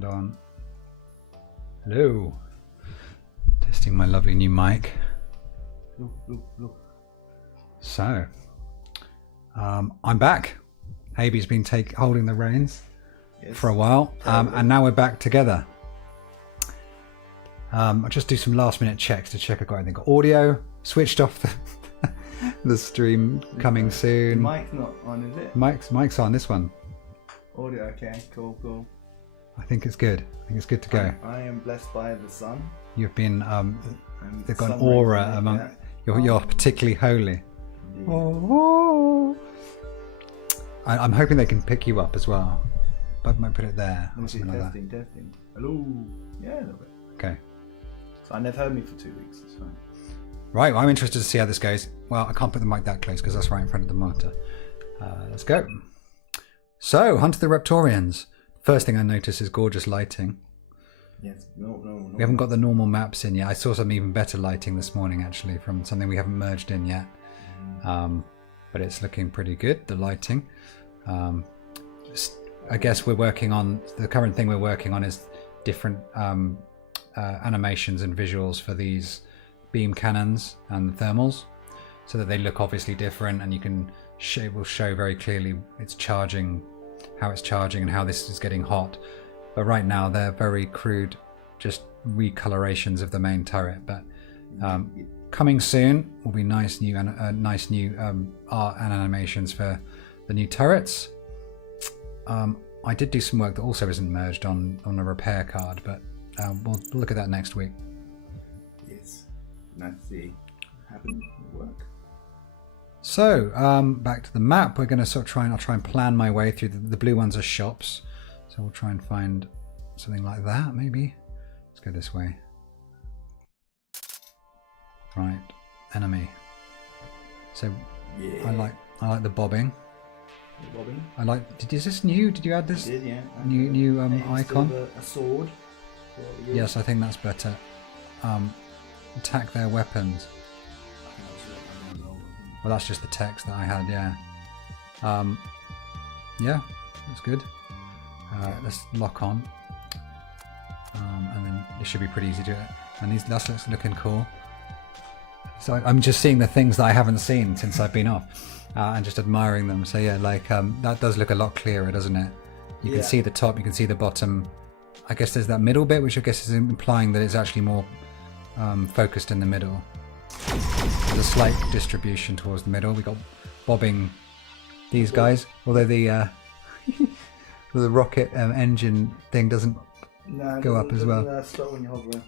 sound on. Hello. Testing my lovely new mic. Look. So, I'm back. Haby's been holding the reins for a while, and now we're back together. I'll just do some last minute checks to check I got everything. Audio switched off the stream coming soon. The mic's not on, is it? Mic's on this one. Audio, okay, cool. I think it's good. I think it's good to go. I am blessed by the sun. You've been they've got an aura among you're particularly holy. Oh. I'm hoping they can pick you up as well. But I might put it there. Or something like that. Testing. Hello. Yeah, a little bit. Okay. So they've heard me for 2 weeks. It's fine. Right. Well, I'm interested to see how this goes. Well, I can't put the mic that close because that's right in front of the monitor. Let's go. So, Hunt of the Reptorians. First thing I notice is gorgeous lighting. Yes. No. We haven't got the normal maps in yet. I saw some even better lighting this morning, actually, from something we haven't merged in yet. But it's looking pretty good, the lighting. I guess we're working on, the current thing we're working on is different animations and visuals for these beam cannons and the thermals, so that they look obviously different, and you can will show very clearly it's charging, how it's charging and how this is getting hot. But right now they're very crude, just recolorations of the main turret. But coming soon will be nice new art and animations for the new turrets. I did do some work that also isn't merged on a repair card, but we'll look at that next week. Yes. Nice to see happen work. So back to the map. We're going to sort of I'll try and plan my way through. The blue ones are shops, so we'll try and find something like that. Maybe let's go this way. Right, enemy. So yeah. I like the bobbing. I like. Is this new? Did you add this? I did, yeah. New icon. A sword. Yes, I think that's better. Attack their weapons. Well, that's just the text that I had. Yeah. Yeah, that's good. Let's lock on. And then it should be pretty easy to do it. And that's looking cool. So I'm just seeing the things that I haven't seen since I've been off, and just admiring them. So yeah, like that does look a lot clearer, doesn't it? You can see the top, you can see the bottom. I guess there's that middle bit, which I guess is implying that it's actually more focused in the middle. There's a slight distribution towards the middle. We got bobbing these guys, although the the rocket engine thing doesn't go up as well. Stop when you hover.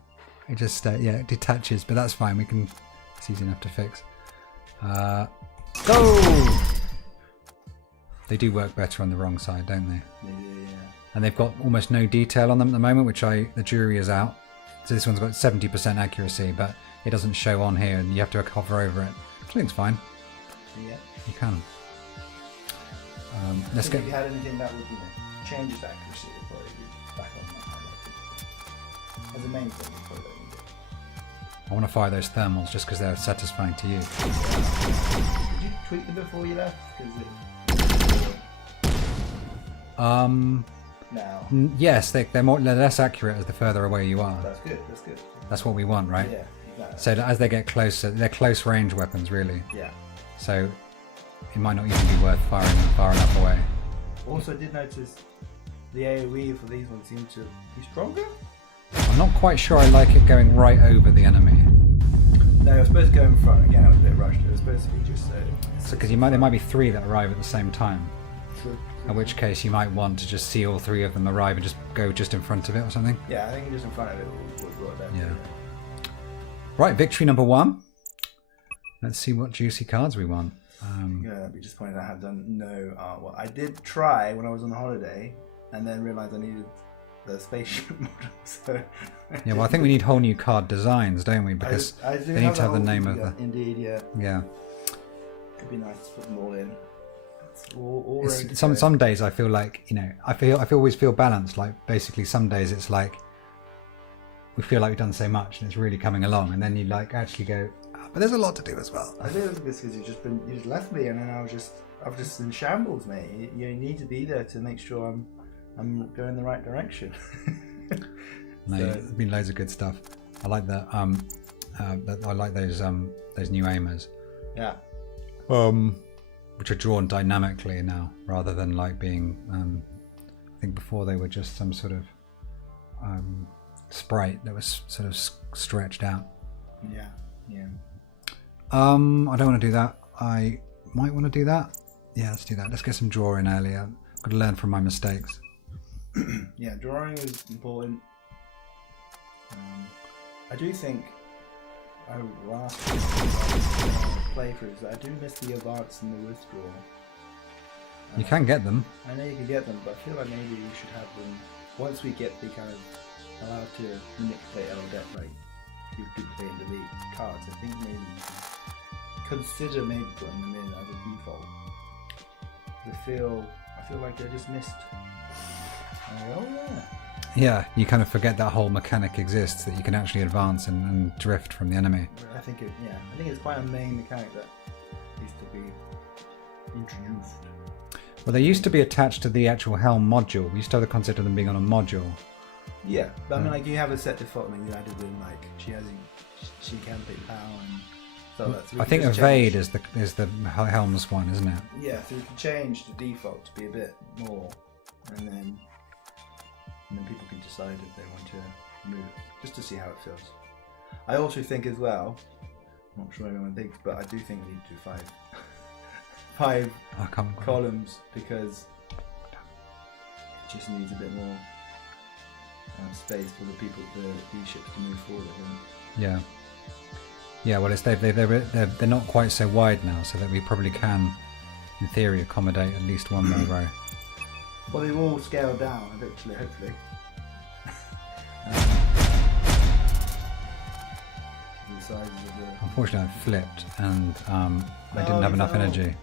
It just it detaches, but that's fine. It's easy enough to fix. Go! They do work better on the wrong side, don't they? Yeah. And they've got almost no detail on them at the moment, which the jury is out. So this one's got 70% accuracy, but it doesn't show on here, and you have to hover over it. I think it's fine. Yeah. You can. Let's get. If you had anything that would change its accuracy, it'd probably be back on that highlighted. As a main thing, probably don't need it. I want to fire those thermals just because they're satisfying to you. Did you tweak them before you left? No. Yes, they're less accurate as the further away you are. That's good. That's what we want, right? Yeah, exactly. So as they get closer, they're close range weapons, really. Yeah. So it might not even be worth firing them far enough away. Also, I did notice the AoE for these ones seem to be stronger. I'm not quite sure I like it going right over the enemy. No, it was supposed to go in front. Again, I was a bit rushed. It was supposed to be just so because there might be 3 that arrive at the same time. True. In which case you might want to just see all 3 of them arrive and just go just in front of it or something. Yeah, I think just in front of it would work better. Yeah. Right, victory number 1. Let's see what juicy cards we want. Yeah, be disappointed I have done no artwork. I did try when I was on holiday, and then realised I needed the spaceship model. So yeah, well, I think we need whole new card designs, don't we? Because they need to have the name of the. Indeed, yeah. Yeah. It'd be nice to put them all in. Some days I feel like I always feel balanced. Like basically, some days it's like we feel like we've done so much and it's really coming along, and then you like actually go, but there's a lot to do as well. I think it's because you just left me, and then I was just in shambles, mate. You need to be there to make sure I'm I'm going the right direction. No, there's been loads of good stuff. I like that. I like those new aimers. Yeah. Which are drawn dynamically now, rather than like being. I think before they were just some sort of sprite that was sort of stretched out. Yeah. Yeah. I don't want to do that. I might want to do that. Yeah, let's do that. Let's get some drawing earlier. I've got to learn from my mistakes. Yeah, drawing is important. I do think last playthroughs I do miss the advance and the withdraw. You can get them. I know you can get them, but I feel like maybe we should have them once we get the kind of allowed to manipulate our deck, like duplicate and delete cards. I think maybe you can consider maybe putting them in as a default. I feel like they're just missed. Oh yeah. Yeah, you kind of forget that whole mechanic exists, that you can actually advance and drift from the enemy. I think it's quite a main mechanic that needs to be introduced. Well, they used to be attached to the actual helm module. We used to have the concept of them being on a module. Yeah, but I mean, like, you have a set default thing. You added in, like, she can take power and so that's. I think Evade is the helm's one, isn't it? Yeah, so you can change the default to be a bit more, and then people can decide if they want to move it, just to see how it feels. I also think as well, I'm not sure everyone thinks, but I do think we need to do five columns, because it just needs a bit more space for these ships to move forward. Yeah. Yeah, well, they're not quite so wide now, so that we probably can, in theory, accommodate at least one more row. Well, they've all scaled down eventually, hopefully. The sizes of the... Unfortunately, I flipped and I didn't have enough energy.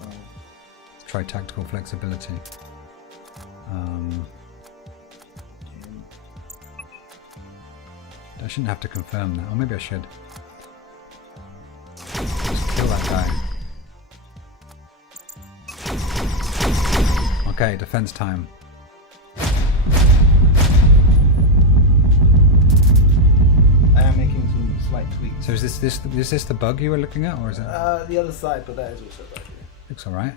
Let's try tactical flexibility. I shouldn't have to confirm that, or maybe I should. Just kill that guy. Okay, defense time. I am making some slight tweaks. So is this the bug you were looking at, or is it? The other side, but that is also bug. Looks all right.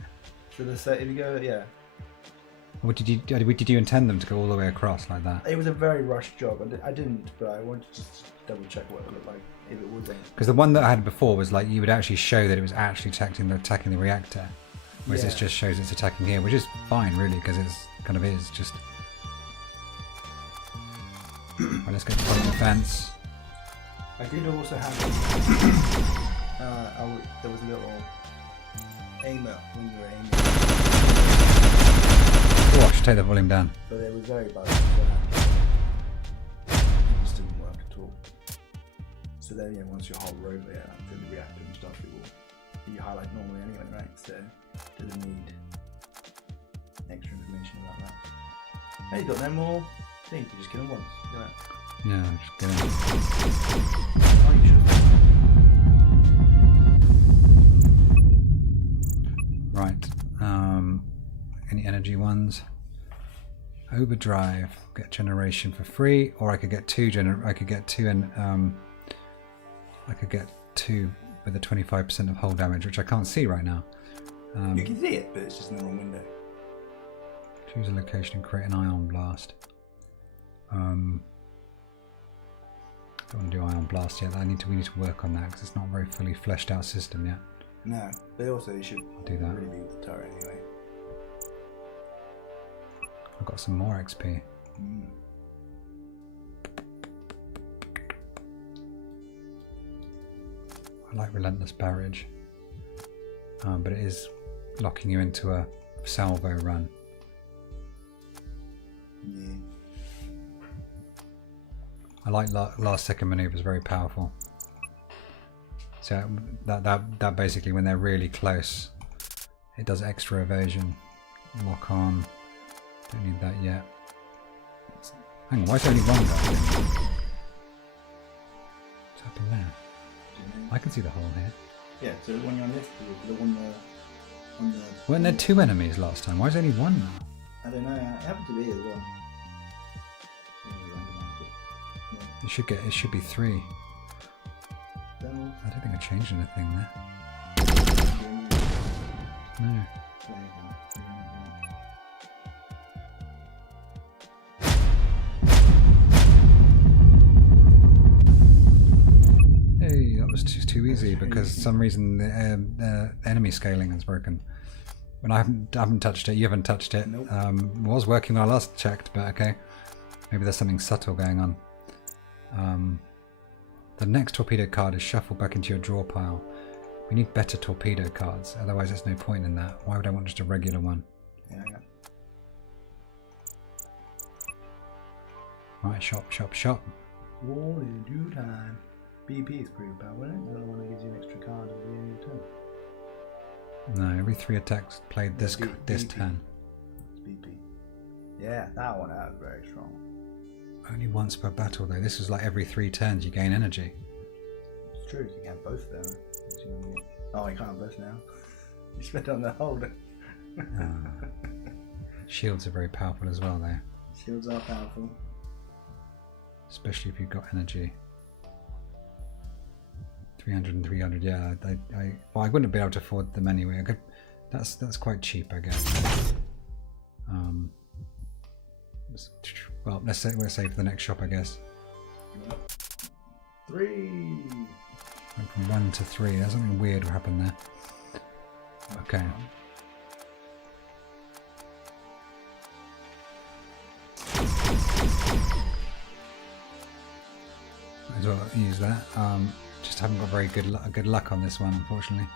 So if you go, yeah. Or did you intend them to go all the way across like that? It was a very rushed job, and I didn't, but I wanted to just double check what it looked like if it was. Because the one that I had before was like you would actually show that it was actually attacking the reactor, whereas this just shows it's attacking here, which is fine really, because it's kind of is just. Right, let's go to the defense. I did also have. There was a little aimer when you were aiming. Oh, I should take the volume down. But it was very bad. It just didn't work at all. So then, once you hold rover here, then the reactor and stuff, it will be highlight normally anyway, right? So it doesn't need extra information about that. Hey, you got no more things, you just kill them once. Look at that. Yeah, just get in. Oh, you should. Right. Any energy ones? Overdrive. Get generation for free, or I could get two with a 25% of hull damage, which I can't see right now. You can see it, but it's just in the wrong window. Choose a location and create an ion blast. Don't want to do ion blast yet. We need to work on that because it's not a very fully fleshed out system yet. No, but also you should do that. Really be with the turret anyway. I've got some more XP. I like Relentless Barrage, but it is locking you into a salvo run. Yeah. I like last second maneuvers, very powerful. So that basically, when they're really close, it does extra evasion. Lock on. Don't need that yet. Hang on, why is there only one guy? What's happened there? I can see the hole here. Yeah, so when you're on this, the one on the... Weren't there two enemies last time? Why is there only one now? I don't know. It happened to me as well. It should be 3. Thermal. I don't think I changed anything there. No. Hey, that was too easy because for some reason the enemy scaling is broken. And I haven't touched it. You haven't touched it. Nope. It was working when I last checked, but okay. Maybe there's something subtle going on. The next torpedo card is shuffled back into your draw pile. We need better torpedo cards, otherwise there's no point in that. Why would I want just a regular one? Yeah. Right, shop, shop, shop. War in due time. BP is pretty bad, isn't it? The other one that gives you an extra card at the end of your turn. No, every 3 attacks played this BP. turn. It's BP. Yeah, that one out very strong. Only once per battle though. This is like every 3 turns you gain energy. It's true, you can have both there. Oh, you can't have both now. You spent on the holder. Shields are very powerful as well though. Shields are powerful. Especially if you've got energy. 300 and 300, yeah. Well, I wouldn't be able to afford them anyway. That's quite cheap, I guess. Well, let's say for the next shop, I guess. 3. Went from 1 to 3. There's something weird happened there. Okay. Might as well use that. Just haven't got very good luck on this one, unfortunately.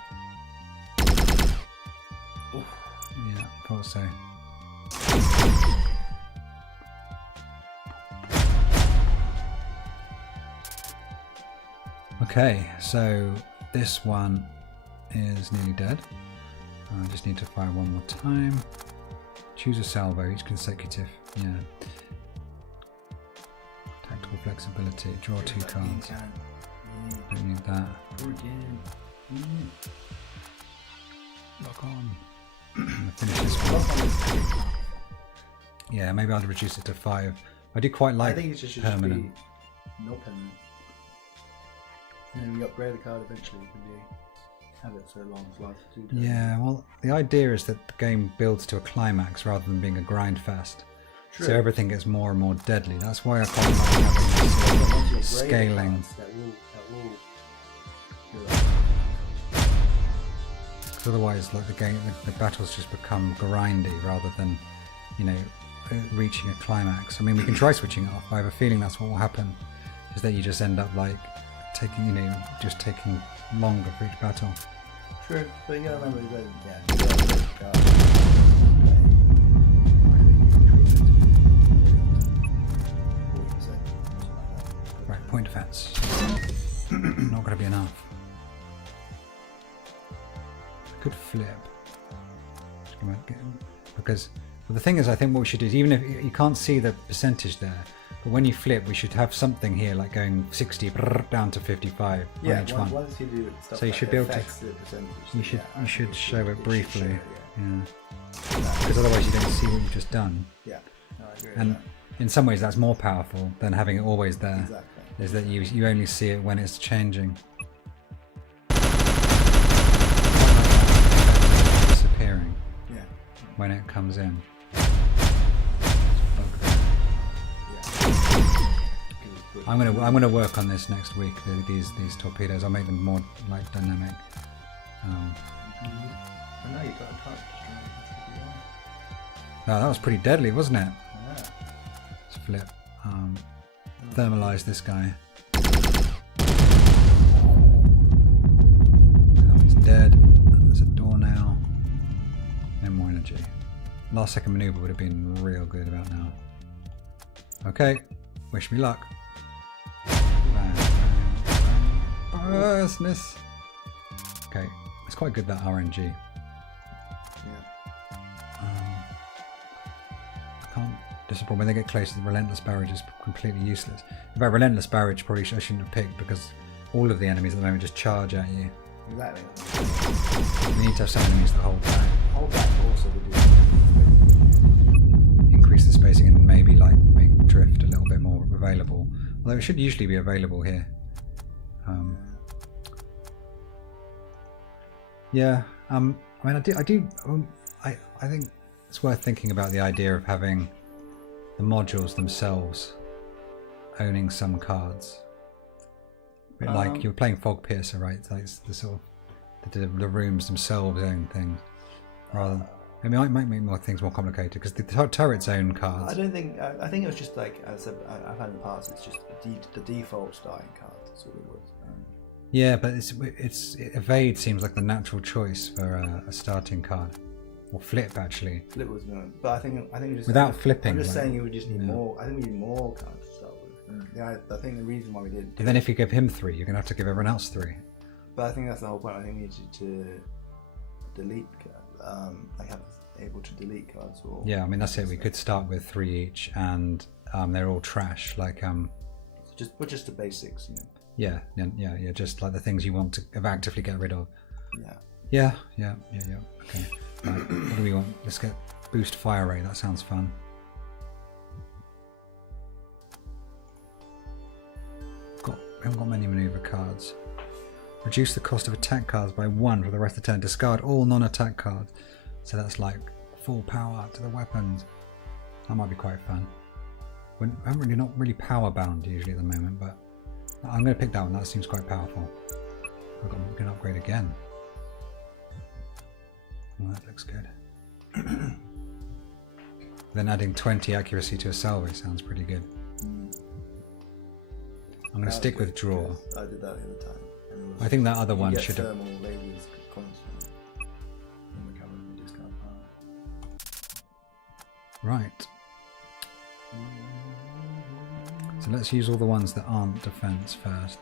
Oof. Yeah, thought so. Okay, so this one is nearly dead. I just need to fire one more time. Choose a salvo, each consecutive. Yeah. Tactical flexibility. Draw 2 cards. Don't need that. Lock on. Finish this one. Yeah, maybe I'll reduce it to 5. I do quite like I think it just should permanent. be not permanent. And then when you upgrade the card eventually, you can have it so long as life to do. Yeah, well, the idea is that the game builds to a climax rather than being a grind fest. True. So everything gets more and more deadly. That's why I quite like having this scaling. Because otherwise, like the battles just become grindy rather than, you know, reaching a climax. I mean, we can try switching it off. I have a feeling that's what will happen. Is that you just end up like taking, you know, just taking longer for each battle. True, but you gotta remember that, Right, point defense. Not going to be enough. I could flip. Because well, the thing is, I think what we should do is, even if you can't see the percentage there, but when you flip, we should have something here like going 60 down to 55 on each one. Once you do it, stuff So you should be able to. You should show it briefly. Yeah. Because otherwise you don't see what you've just done. Yeah. No, I agree And with in some ways that's more powerful than having it always there. that. Exactly. Is that you only see it when it's changing. Disappearing. Yeah. When it comes in. I'm gonna work on this next week. These torpedoes. I'll make them more like dynamic. I know you got a touch. Oh, that was pretty deadly, wasn't it? Yeah. Let's flip. Thermalize this guy. That one's dead. There's a door now. No more energy. Last second maneuver would have been real good about now. Okay. Wish me luck. Bang, bang, bang. Miss. Okay. It's quite good, that RNG. Yeah. I can't disappoint when they get close to the relentless barrage is completely useless. In fact, relentless barrage probably I shouldn't have picked because all of the enemies at the moment just charge at you. Exactly. We need to have some enemies that hold back. Hold back also would do. available. Although it should usually be available here. Yeah. I mean, I think it's worth thinking about the idea of having the modules themselves owning some cards. A bit like you're playing Fog Piercer, right? It's like the sort of the rooms themselves own things, rather than, I mean, it might make more things more complicated because the turrets own cards. I don't think. I think it was just like, as I've had in the past, it's just the default starting card. That's all it was. Yeah, but evade seems like the natural choice for a starting card, or flip actually. Flip was no, but I think just without flipping. I'm just like, saying you would just need more. I think we need more cards to start with. Yeah, I think the reason why we did. But then if you give him 3, you're gonna have to give everyone else 3. But I think that's the whole point. I think we needed to delete, like have able to delete cards. Or yeah, I mean that's it. We could start with 3 each, and they're all trash. Like just the basics, you know. Yeah, just like the things you want to actively get rid of. Yeah. Yeah. Okay. Right. What do we want? Let's get boost fire rate. That sounds fun. We haven't got many maneuver cards. Reduce the cost of attack cards by 1 for the rest of the turn. Discard all non-attack cards. So that's like full power to the weapons. That might be quite fun. I'm not really power bound usually at the moment, but I'm going to pick that one. That seems quite powerful. I'm going to upgrade again. Oh, that looks good. Then adding 20 accuracy to a salve sounds pretty good. I'm going to stick with draw. I did that the other time. I think that other one should have. Thermal lasers constantly. And recover and discard power. Right. So let's use all the ones that aren't defense first.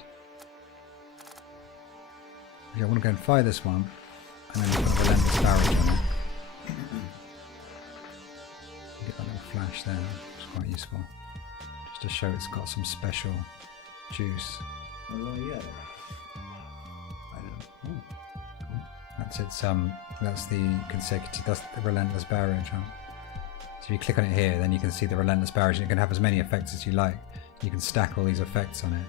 Okay, I want to go and fire this one, and then put a relentless barrage on it. Get that little flash there, it's quite useful. Just to show it's got some special juice. Oh yeah. That's its that's the consecutive, that's the relentless barrage. Huh? So if you click on it here, then you can see the relentless barrage, and you can have as many effects as you like. You can stack all these effects on it,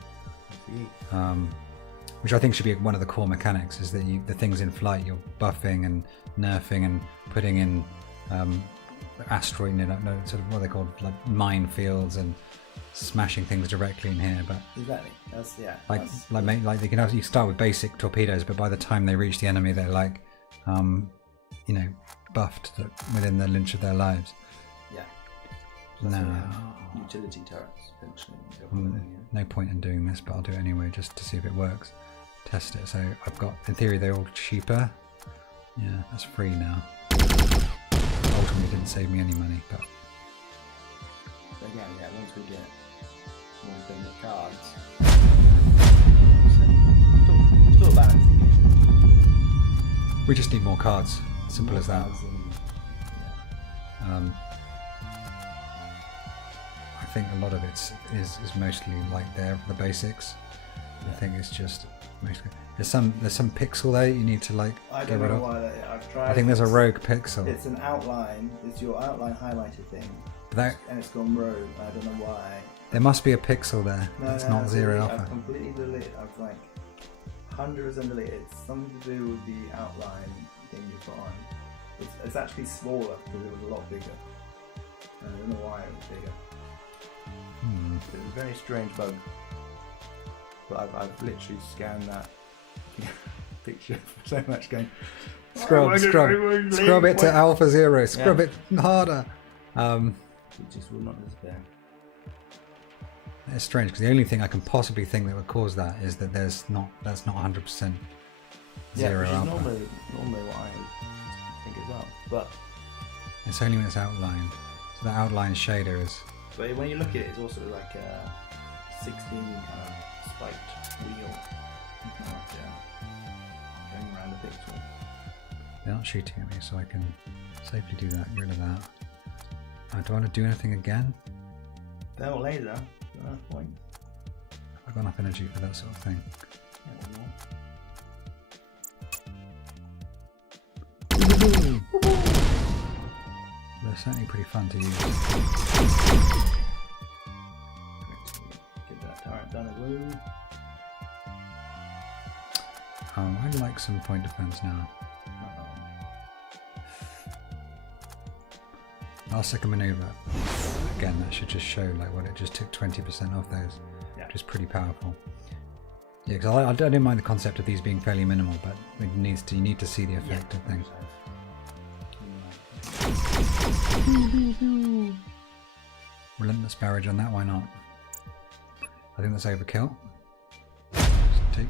which I think should be one of the core mechanics. Is that the things in flight you're buffing and nerfing and putting in asteroid, sort of what they called like minefields and smashing things directly in here. But exactly, that's like they can have, you start with basic torpedoes, but by the time they reach the enemy, they're like, buffed within the inch of their lives. Yeah. No. Utility turrets, eventually. No point in doing this, but I'll do it anyway just to see if it works. Test it. So I've got, in theory, they're all cheaper. Yeah, that's free now. Ultimately, didn't save me any money, but. Again, yeah. Once we get cards, still a balancing game. We just need more cards. Simple as that. I think a lot of it is mostly like the basics. I think it's just mostly there's some pixel there you need to like get rid of. I've tried. I think there's a rogue pixel. It's an outline. It's your outline highlighted thing. And it's gone rogue. I don't know why. There must be a pixel there. That's not zero alpha. I've completely deleted. I've like 100% deleted. It's something to do with the outline thing you put on. It's actually smaller because it was a lot bigger. I don't know why it was bigger. It was a very strange bug. But I've literally scanned that picture so much going. Scrub it to alpha 0. Scrub it harder. It just will not disappear. It's strange because the only thing I can possibly think that would cause that is that that's not 100% zero which is alpha. normally what I think as well. But it's only when it's outlined. So that outline shader is. But when you look at it, it's also like a 16 kind of spiked wheel. Going around the pixel. They're not shooting at me, so I can safely do that. Get rid of that. Do I want to do anything again? They're all laser. No point. I've got enough energy for that sort of thing. They're certainly pretty fun to use. ton of glue. I'd like some point defense now. Last second maneuver. Again, that should just show like what it just took 20% off those, which is pretty powerful. Yeah, because I don't mind the concept of these being fairly minimal, but you need to see the effect of things. Relentless barrage on that, why not? I think that's overkill. Just take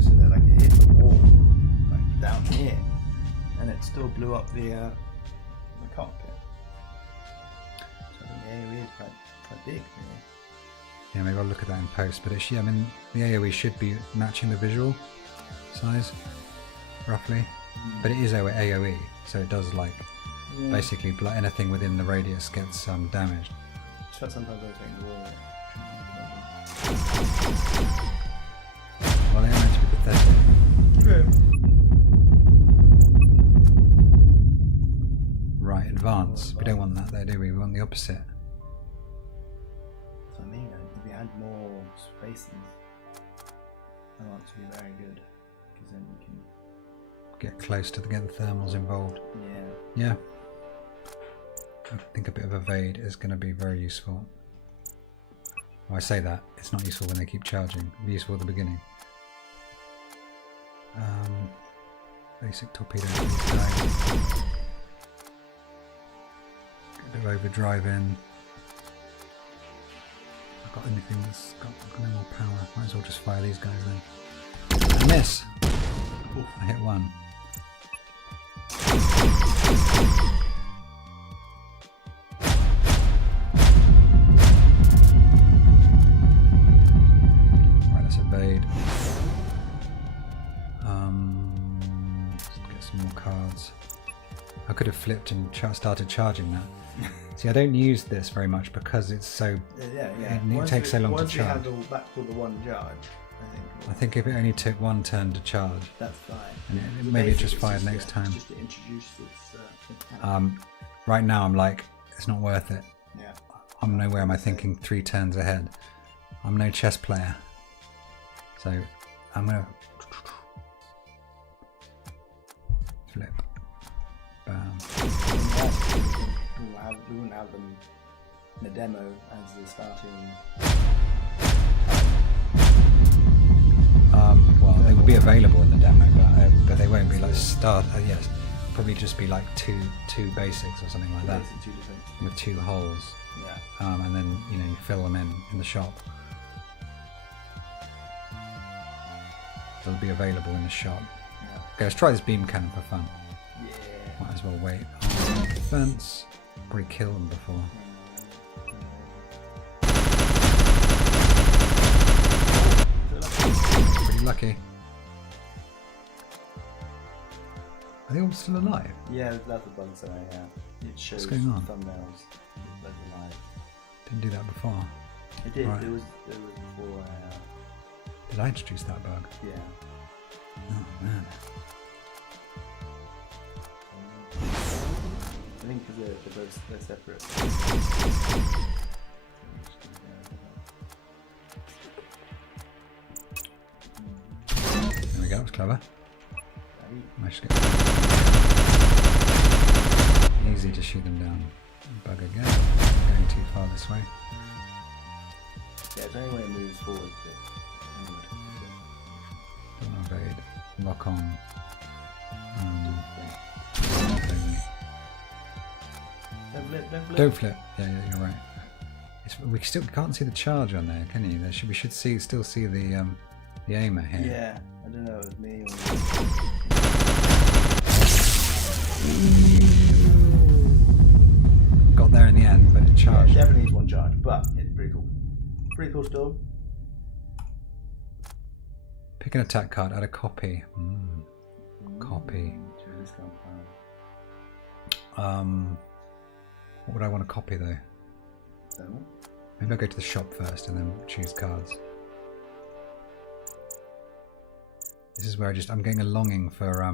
So that like it hit the wall, like down here, and it still blew up the cockpit. So I think the AoE is quite big. Really. Yeah, maybe I'll look at that in post, but I mean, the AoE should be matching the visual size, roughly. But it is AoE, so it does like basically anything within the radius gets damaged. Just that sometimes I think the wall. Well, they are meant to be pathetic. True. Right, advance. We don't want that there, do we? We want the opposite. That's what I mean. If we had more spaces, I want it to be very good, because then we can Get close to get the thermals involved. Yeah. Yeah. I think a bit of evade is going to be very useful. Well, I say that, it's not useful when they keep charging. It'll be useful at the beginning. Basic torpedo. Get a bit of overdrive in. I've got anything that's got no more power. Might as well just fire these guys then. I miss! Oof, I hit one. Right, let's evade. Let's get some more cards. I could have flipped and started charging that. See, I don't use this very much because it's so. It takes so long to charge. Once we handle back to the one charge, I think if it only took one turn to charge, that's fine. And maybe it just fired next time. Just to introduce its. Right now, I'm like, it's not worth it. Yeah. I'm nowhere am I thinking 3 turns ahead. I'm no chess player. So I'm gonna flip. Bam. We wouldn't have them in the demo as the starting. Well, they will be available in the demo, but they won't be like start. Yes, probably just be like two basics or something like that, with 2 holes. Yeah. And then you fill them in the shop. They'll be available in the shop. Yeah. Okay, let's try this beam cannon for fun. Yeah. Might as well wait. Defense. Probably killed them before. Pretty lucky. Are they all still alive? Yeah, that's the bug saying. Yeah. It shows What's going on? thumbnails. That's alive. Didn't do that before. It did. Right. It was before. Did I introduce that bug? Yeah. Oh man. I think because they're separate. There we go, that was clever. Managed to get easy to shoot them down. Bug again. Going too far this way. Yeah, it's only when it moves forward. Don't evade. Lock on. Don't flip. Yeah, you're right. We still can't see the charge on there, can you? We should still see the aimer here. Yeah, I don't know if it was me or. Got there in the end, but it charged. Yeah, it definitely needs one charge, but it's pretty cool. Pretty cool still. Pick an attack card, add a copy. Copy. What would I want to copy though? Maybe I'll go to the shop first and then choose cards. This is where I'm getting a longing for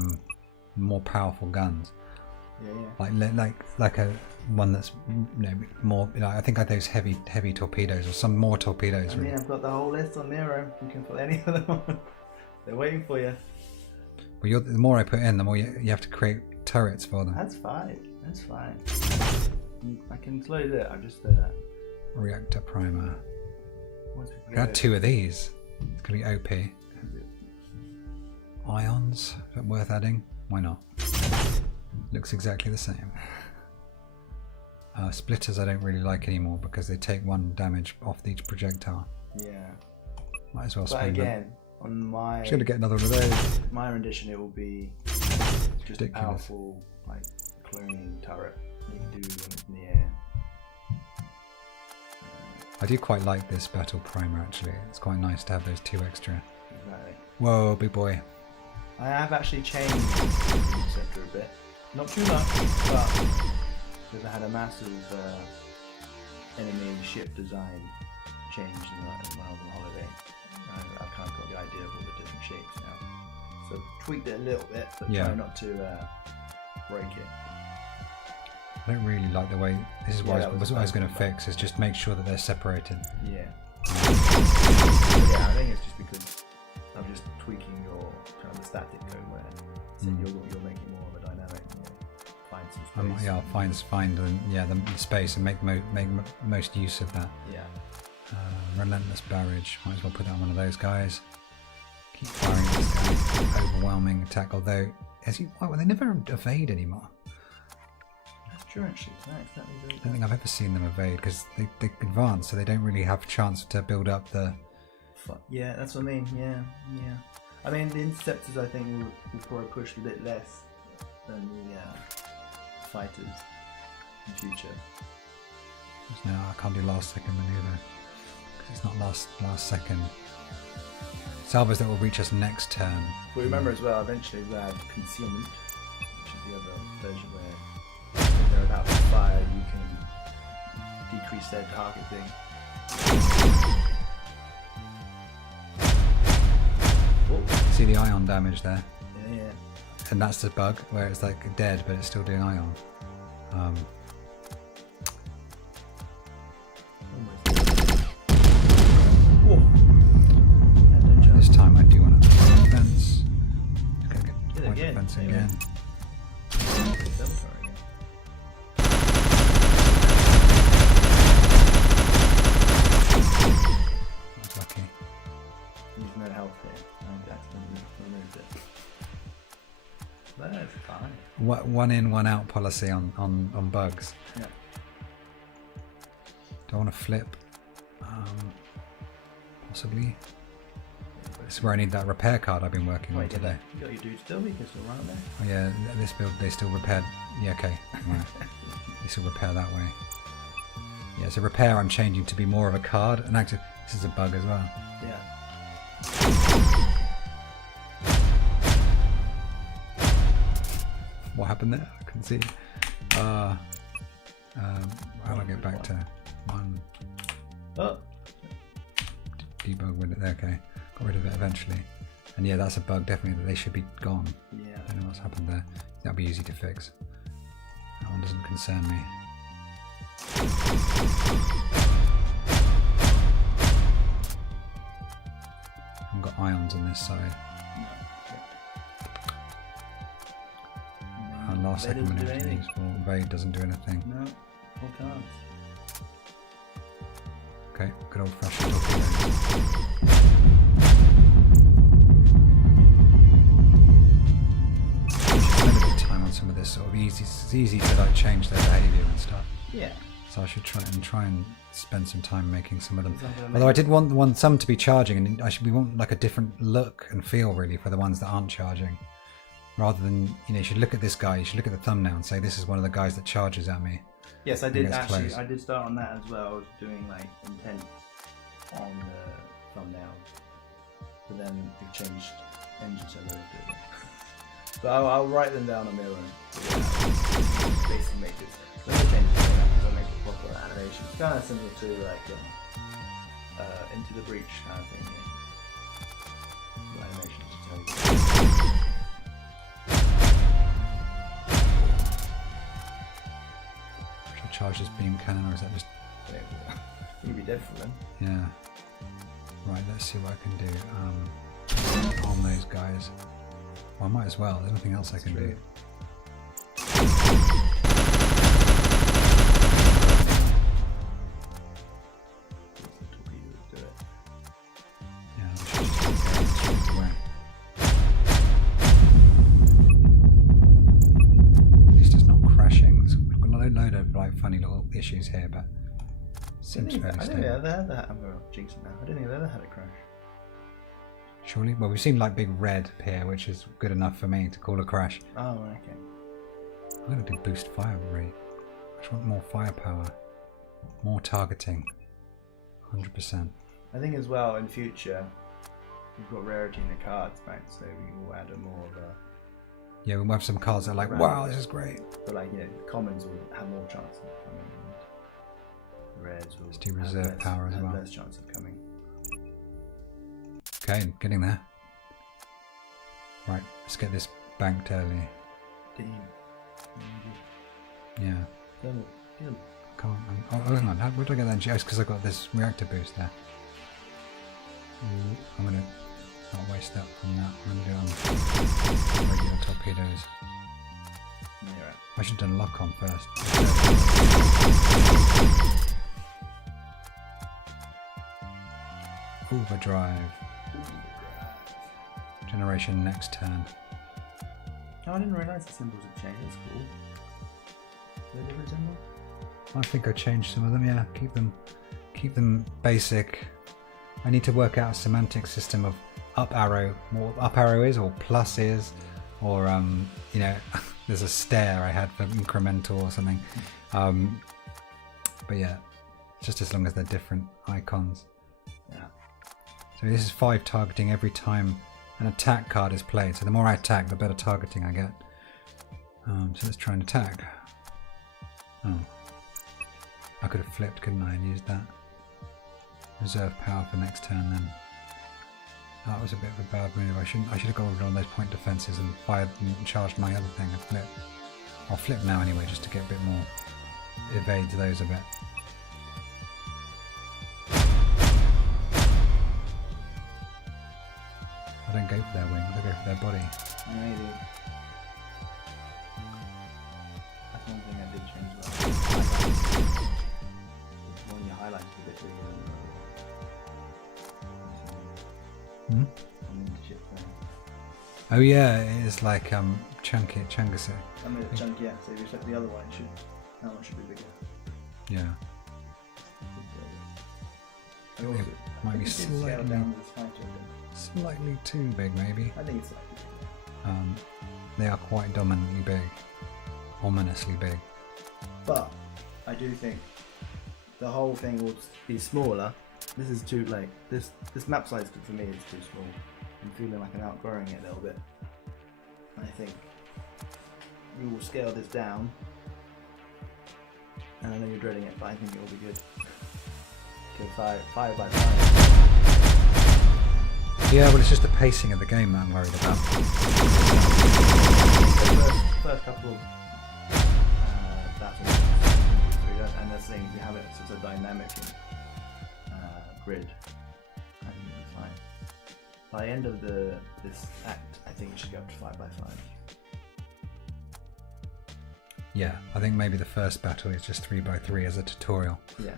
more powerful guns. Like a one that's more. I think like those heavy torpedoes or some more torpedoes. I mean, I've got the whole list on Miro. You can put any of them on. They're waiting for you. Well, the more I put in, the more you have to create turrets for them. That's fine. That's fine. I can slowly do it. I'm just Reactor primer. I got 2 of these. It's gonna be OP. Ions, is that worth adding? Why not? Looks exactly the same. Splitters I don't really like anymore because they take 1 damage off each projectile. Yeah. Might as well But spend again, them. on my Should get another one of those. my rendition, it will be just a Ridiculous. powerful like cloning turret. You can do them in the air. I do quite like this battle primer actually. It's quite nice to have those 2 extra. Exactly. Whoa, big boy. I have actually changed the sector a bit. Not too much, but because I had a massive enemy ship design change when I was on holiday. I've kind of got the idea of all the different shapes now. So tweaked it a little bit, but try not to break it. I don't really like the way. This is what I was going to fix. Is just make sure that they're separated. Yeah. I think it's just because I'm just tweaking your kind of the static code where you'll make it more of a dynamic. Find some space. I'll find the space and make most use of that. Yeah. Relentless barrage. Might as well put that on one of those guys. Keep firing this guy. Overwhelming attack. Although, they never evade anymore. That's true, actually. Nice. I don't think I've ever seen them evade because they advance, so they don't really have a chance to build up the. Yeah, that's what I mean. Yeah. I mean, the interceptors I think will probably push a bit less than the fighters in future. No, I can't do last second maneuver because it's not last second. Salvos that will reach us next turn. But remember as well, eventually we'll have concealment, which is the other version where if they're about to fire, you can decrease their targeting. See the ion damage there? Yeah. And that's the bug where it's like dead, but it's still doing ion. This time I do want to defense. Okay, get point defense again. That's lucky. There's no health here. I accidentally removed it. That's fine. One in, one out policy on bugs. Yeah. Do I want to flip? Possibly. This is where I need that repair card I've been working on today. You got your dudes still, you can still run there. Oh yeah, this build they still repaired. Yeah, okay. Right. They still repair that way. Yeah, so repair I'm changing to be more of a card. And actually, this is a bug as well. Yeah. What happened there? I couldn't see. How do I get back to one? Oh. Debug with it. Okay, got rid of it eventually. And yeah, that's a bug. Definitely that they should be gone. Yeah. I don't know what's happened there. That'll be easy to fix. That one doesn't concern me. I've got ions on this side. Last second when it was useful. Evade doesn't do anything. No, all cards. Okay, good old fashioned torpedo. Spend a bit of time on some of this sort of easy. It's easy to like change their behaviour and stuff. Yeah. So I should try and spend some time making some of them. Although I did want some to be charging, and we want like a different look and feel really for the ones that aren't charging. Rather than, you should look at this guy, you should look at the thumbnail and say, this is one of the guys that charges at me. Yes, I did actually. I did start on that as well. I was doing like intent on the thumbnail, but then we changed engines a little bit. But I'll write them down on Miro and basically make this. Then we'll change it because I'll make a proper animation. It's kind of similar to like Into the Breach kind of thing. Yeah. Animation to tell you. charge this beam cannon, or is that just... You'd be dead for them. Yeah. Right, let's see what I can do. On those guys. Well, I might as well. There's nothing else I can do. Yeah, I should just go straight away. At least it's not crashing. There's a load of like funny little issues here, but seems fairly I don't think stable. I ever had that. I'm going to jinx it now. I don't think I've ever had a crash. Surely? Well, we've seen like big red here, which is good enough for me to call a crash. Oh, okay. I'm going to do boost fire rate. I just want more firepower. More targeting. 100%. I think as well in future, we've got rarity in the cards back, so we will add a more of a... Yeah, we'll have some cards that are like, wow, this is great. But like, you know, the commons will have more chance of coming. And reds will Let's do reserve power as well. less chance of coming. Okay, getting there. Right, let's get this banked early. Yeah. Can't. Oh, hang on. Where do I get that? Oh, it's because I got this reactor boost there. I'm gonna not waste that on that. I'm gonna do on regular torpedoes. Yeah, right. I should have done lock on first. Overdrive. Generation next turn. Oh, I didn't realise the symbols had changed. That's cool. Do they resemble? I think I changed some of them. Yeah, keep them basic. I need to work out a semantic system of up arrow, what up arrow is, or plus is, or you know, there's a stair I had for incremental or something. But yeah, just as long as they're different icons. Yeah. So this is 5 targeting every time an attack card is played. So the more I attack, the better targeting I get. So let's try and attack. Oh, I could have flipped, couldn't I, and used that. Reserve power for next turn then. That was a bit of a bad move. I should have gone on those point defenses and fired and charged my other thing and flip. I'll flip now anyway, just to get a bit more, evade those a bit. I don't go for their wings, I go for their body. I know you do. That's one thing I did change well. One of your highlights a bit Hmm? on the ship thing. Oh yeah, it is like Changase. I made a chunk, yeah, so if you select the other one, that one should be bigger. Yeah. I also, Might I be think it did scale slightly, down this fighter a bit. slightly too big maybe. I think it's slightly bigger. They are quite dominantly big. Ominously big. But I do think the whole thing will be smaller. This is too like this map size for me is too small. I'm feeling like I'm outgrowing it a little bit. I think we will scale this down. And I know you're dreading it, but I think it will be good. Okay, 5 by 5. Yeah, well it's just the pacing of the game that I'm worried about. The first couple of battles, and they're saying we have it as a dynamic grid. I think it'll be fine. By the end of this act, I think it should go up to 5 by 5. Yeah, I think maybe the first battle is just 3 by 3 as a tutorial. Yeah.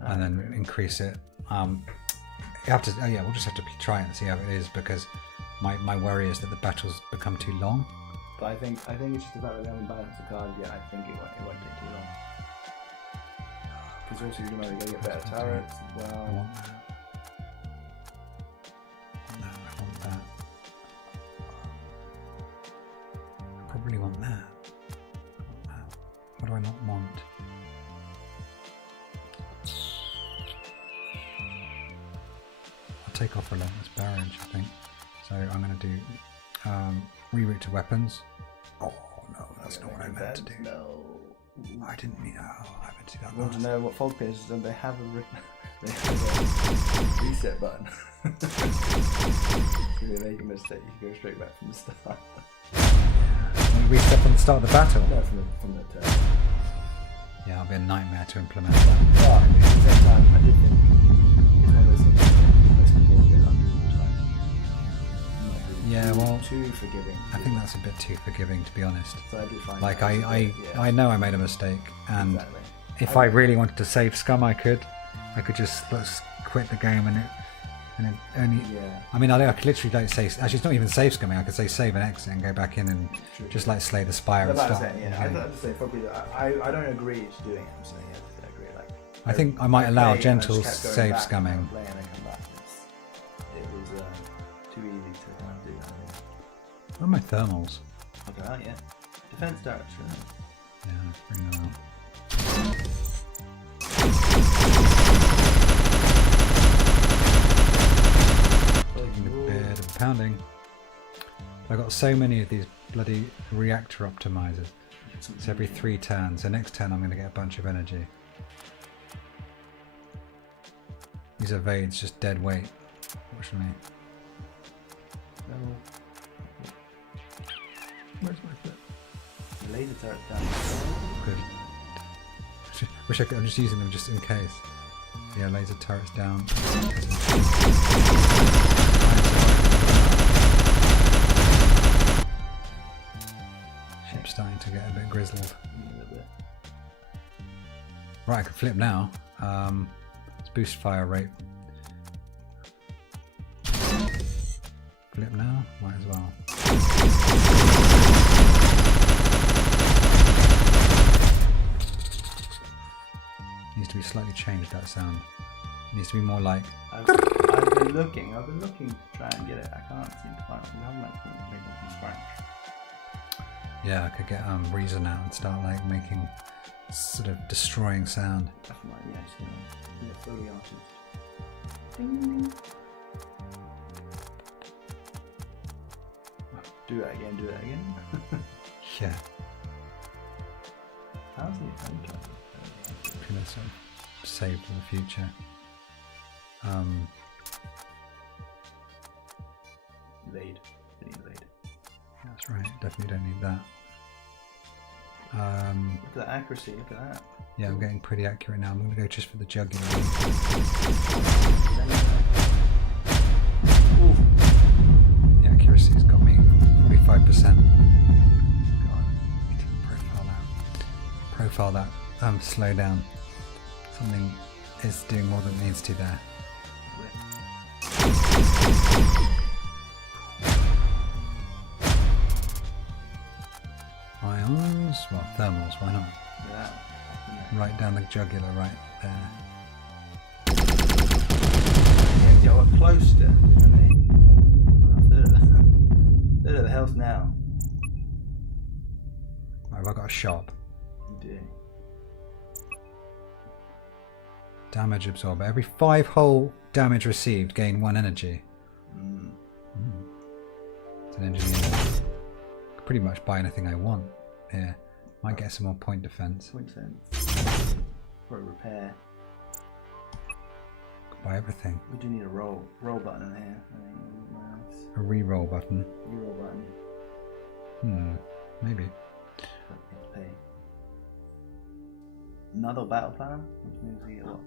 And then increase it. You have to. Oh yeah, we'll just have to try it and see how it is, because my worry is that the battles become too long. But I think it's just about we haven't balanced the cards yet. I think it won't take too long. Because also you're going to go get better turrets as well. I want that. No, I want that. I probably want that. What do I not want? I'll take off Relentless Barrage, I think. So I'm going to do reroute to weapons. Oh no, that's not what I meant to do. No. I didn't mean. Oh, I meant to do that. You want to know what Fog Pins is, and they have a reset button. If you make a mistake, you can go straight back from the start. Yeah. Reset from the start of the battle. No, from the turn. Yeah, it'll be a nightmare to implement that. But at the same time, I did think it's one of those things that most people will get under all the time. It might be Yeah, well, too forgiving. I think that's a bit too forgiving, to be honest. So I did find Like, that was a bit, yeah, I know I made a mistake, and exactly. if I really wanted to save scum, I could just let's quit the game and it only. Yeah. I mean, I could literally like say actually it's not even save scumming. I could say save and exit and go back in and True. just like slay the spire and That's start. what I'm saying, yeah. again. I'd say probably that I don't agree to doing it. I'm saying I agree. Like I think I might allow play and I gentle just kept going save back and scumming. play and then come back. It was too easy to kind of do that. What are my thermals? Okay, oh, yeah. Defense direction. Yeah, let's bring them out. A bit of pounding. I got so many of these bloody reactor optimizers. It's every 3 turns. So next turn I'm going to get a bunch of energy. These evades just dead weight, fortunately. Where's my flip? The laser turret down. Good. Wish I could. I'm just using them just in case. Yeah, laser turrets down. Ship's starting to get a bit grizzled. Right, I can flip now. Let's boost fire rate. Flip now? Might as well. Needs to be slightly changed, that sound. It needs to be more like... I've been looking to try and get it. I can't seem to find it. I haven't actually made one from scratch. Yeah, I could get Reason out and start like making sort of destroying sound. That's right, yeah, just be a Foley artist. Ding, ding, ding. Do that again, do that again. Yeah. How's it? Gonna sort of save for the future. Evade. We need evade. That's right, definitely don't need that. Look at that accuracy, look at that. Yeah, I'm getting pretty accurate now. I'm going to go just for the jugular. Ooh. The accuracy's got me 45%. God, I need to profile that. Slow down. Something is doing more than it needs to there. Ions? Well, thermals, why not? Yeah. Right down the jugular, right there. Yeah, we're close to. I mean, third of the health now. Right, have I got a shop? You do. Damage absorber. Every 5 whole damage received, gain 1 energy. It's an engineer. Could pretty much buy anything I want here. Might get some more point defense. Point sense. For a repair. Could buy everything. We do need a roll button in here. I think A reroll button. reroll button. Maybe. Pay. Another battle planner, which means we get what?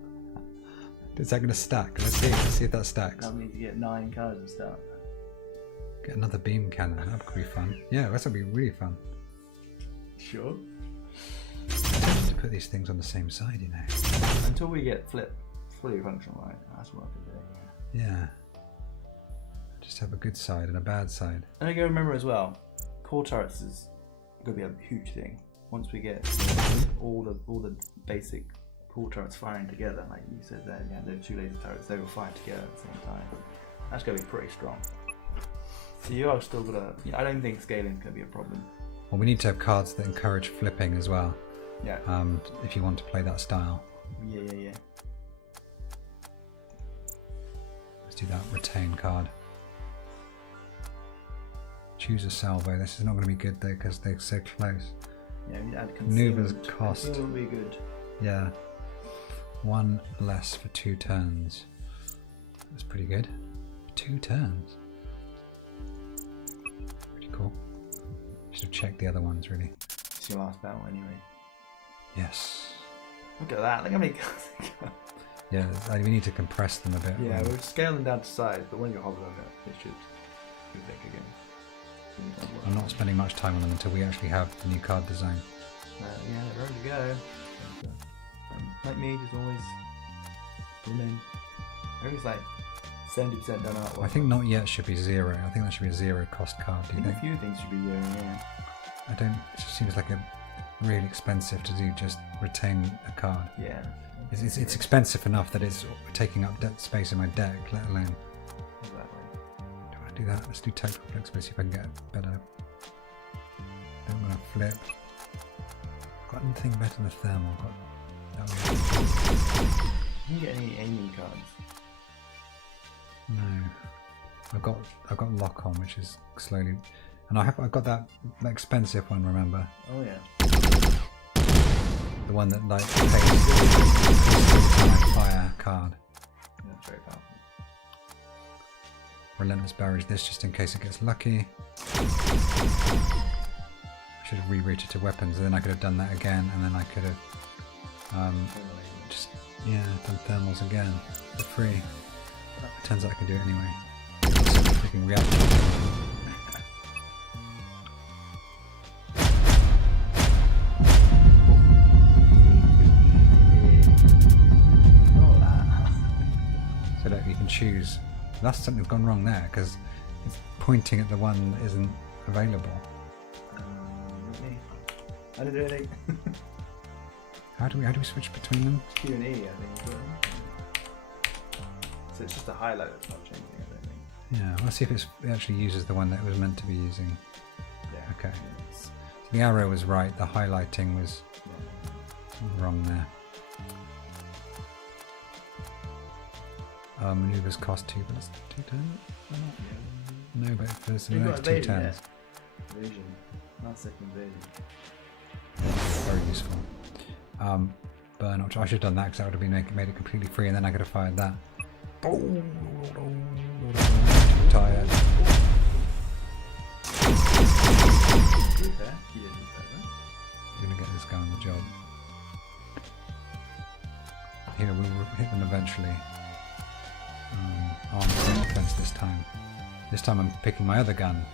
Is that going to stack? Let's see if that stacks. That means you get 9 cards and stuff. Get another beam cannon. That could be fun. Yeah, that's going to be really fun. Sure. I'm tempted to put these things on the same side, you know. Until we get flip fully functional, right? That's what I've been doing. Yeah. Just have a good side and a bad side. And I go remember as well, core turrets is going to be a huge thing. Once we get all the basic core turrets firing together, like you said there, yeah, those 2 laser turrets, they will fire together at the same time. That's going to be pretty strong. So you are still gonna. I don't think scaling is going to be a problem. Well, we need to have cards that encourage flipping as well. Yeah. If you want to play that style. Yeah. Let's do that retain card. Choose a salvo. This is not going to be good though because they're so close. Yeah, we need to add Nuba's concealment. cost. Concealment will be good. Yeah. 1 less for 2 turns. That's pretty good. 2 turns. Pretty cool. Should have checked the other ones really. It's your last battle anyway. Yes. Look at that. Look how many cards they got. Yeah, we need to compress them a bit. Yeah, we're scaling down to size, but when you hover on it, it should be big again. I'm not spending much time on them until we actually have the new card design. Yeah, they're ready to go. Like me, just always remain. Everything's like 70% done artwork. I think not yet should be 0. I think that should be a 0 cost card. Do you think? A few things should be 0, yeah. I don't. It just seems like a really expensive to do. Just retain a card. Yeah. It's expensive enough that it's taking up space in my deck, let alone. Exactly. Do I want to do that? Let's do tactical flexibility, see if I can get better. Don't want to flip. Got anything better than the thermal? Got that one. You can get any aiming cards. No. I've got lock on, which is slowly, and I've got that expensive one. Remember? Oh yeah. The one that like pays fire card. That's very powerful. Relentless Barrage this just in case it gets lucky. I should have rerouted to weapons, and then I could have done that again, and then I could have just done thermals again for free. It turns out I can do it anyway. Freaking reaction. So that you can choose. That's something's gone wrong there because it's pointing at the one that isn't available. I didn't do anything. How do we switch between them? It's Q and E, I think. So it's just a highlight that's not changing, I don't think. Yeah, let's see if it actually uses the one that it was meant to be using. Yeah. Okay. So the arrow was right, the highlighting was wrong there. Maneuvers cost 2, but it's 2 turns? No, but if there's the next 2 turns. Evasion. Last second evasion. Very useful. Burnout. I should have done that because that would have been made it completely free, and then I could have fired that. Too tired. I'm gonna get this guy on the job. Here, we'll hit them eventually. Armed defense this time. This time I'm picking my other gun.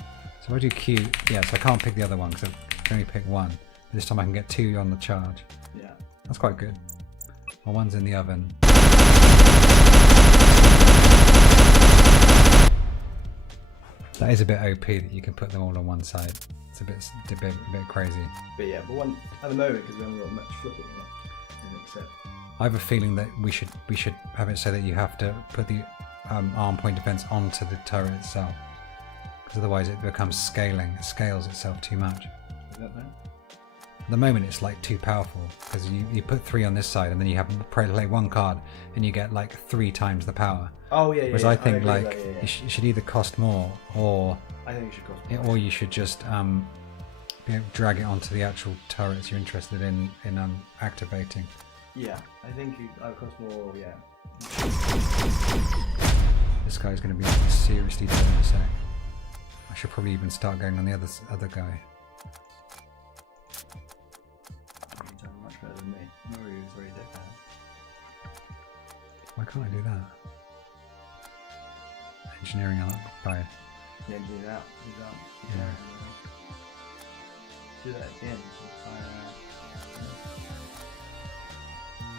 So if I do Q, yes, I can't pick the other one because I can only pick one. This time I can get 2 on the charge. Yeah. That's quite good. Well, one's in the oven. That is a bit OP that you can put them all on one side. It's a bit crazy. But yeah, but one at the moment because we haven't got much flipping in it. Except I have a feeling that we should have it so that you have to put the arm point defense onto the turret itself, because otherwise it becomes scaling. It scales itself too much. Is that there? At the moment it's like too powerful because you put 3 on this side and then you have to play 1 card and you get like 3 times the power. Oh yeah, yeah. Whereas I think like it should either cost more or I think it should cost more. Or you should just drag it onto the actual turrets you're interested in activating. Yeah, I think it cost more. Yeah. This guy's going to be seriously dead in a sec. I should probably even start going on the other guy. You've done much better than me. Murray was very dead now. Why can't I do that? Engineering out by. Yeah, engineer out. He's out. Yeah. Do that again.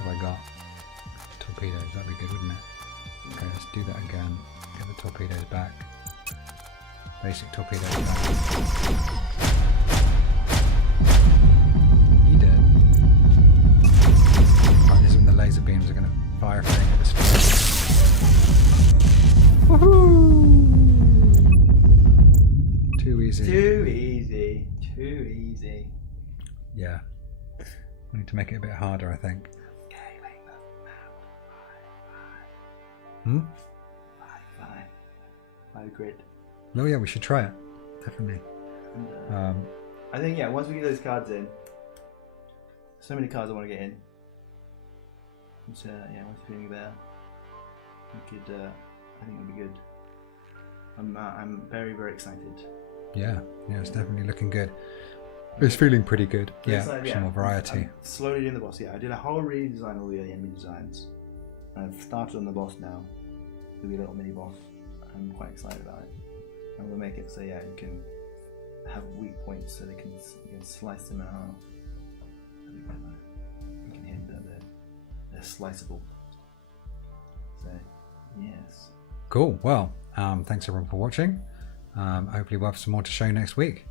What have I got? Torpedoes. That'd be good, wouldn't it? Okay, let's do that again. Get the torpedoes back. Basic torpedoes back. You dead. Right, this is when the laser beams are going to fire thing at this point. Woohoo! Too easy. Too easy. Too easy. Yeah. We need to make it a bit harder, I think. Hmm? 5 grid. Oh yeah, we should try it. Definitely. And, I think once we get those cards in, so many cards I want to get in. So once you're feeling better, we could. I think it'll be good. I'm very, very excited. Yeah, it's definitely looking good. It's feeling pretty good. Yeah, It's some more variety. I'm slowly doing the boss. Yeah, I did a whole redesign of all the enemy designs. I've started on the boss now. There'll be a little mini boss. I'm quite excited about it. I'm gonna make it so you can have weak points, so you can slice them in half. You can hit that they're sliceable. So yes. Cool. Well, thanks everyone for watching. Hopefully we'll have some more to show next week.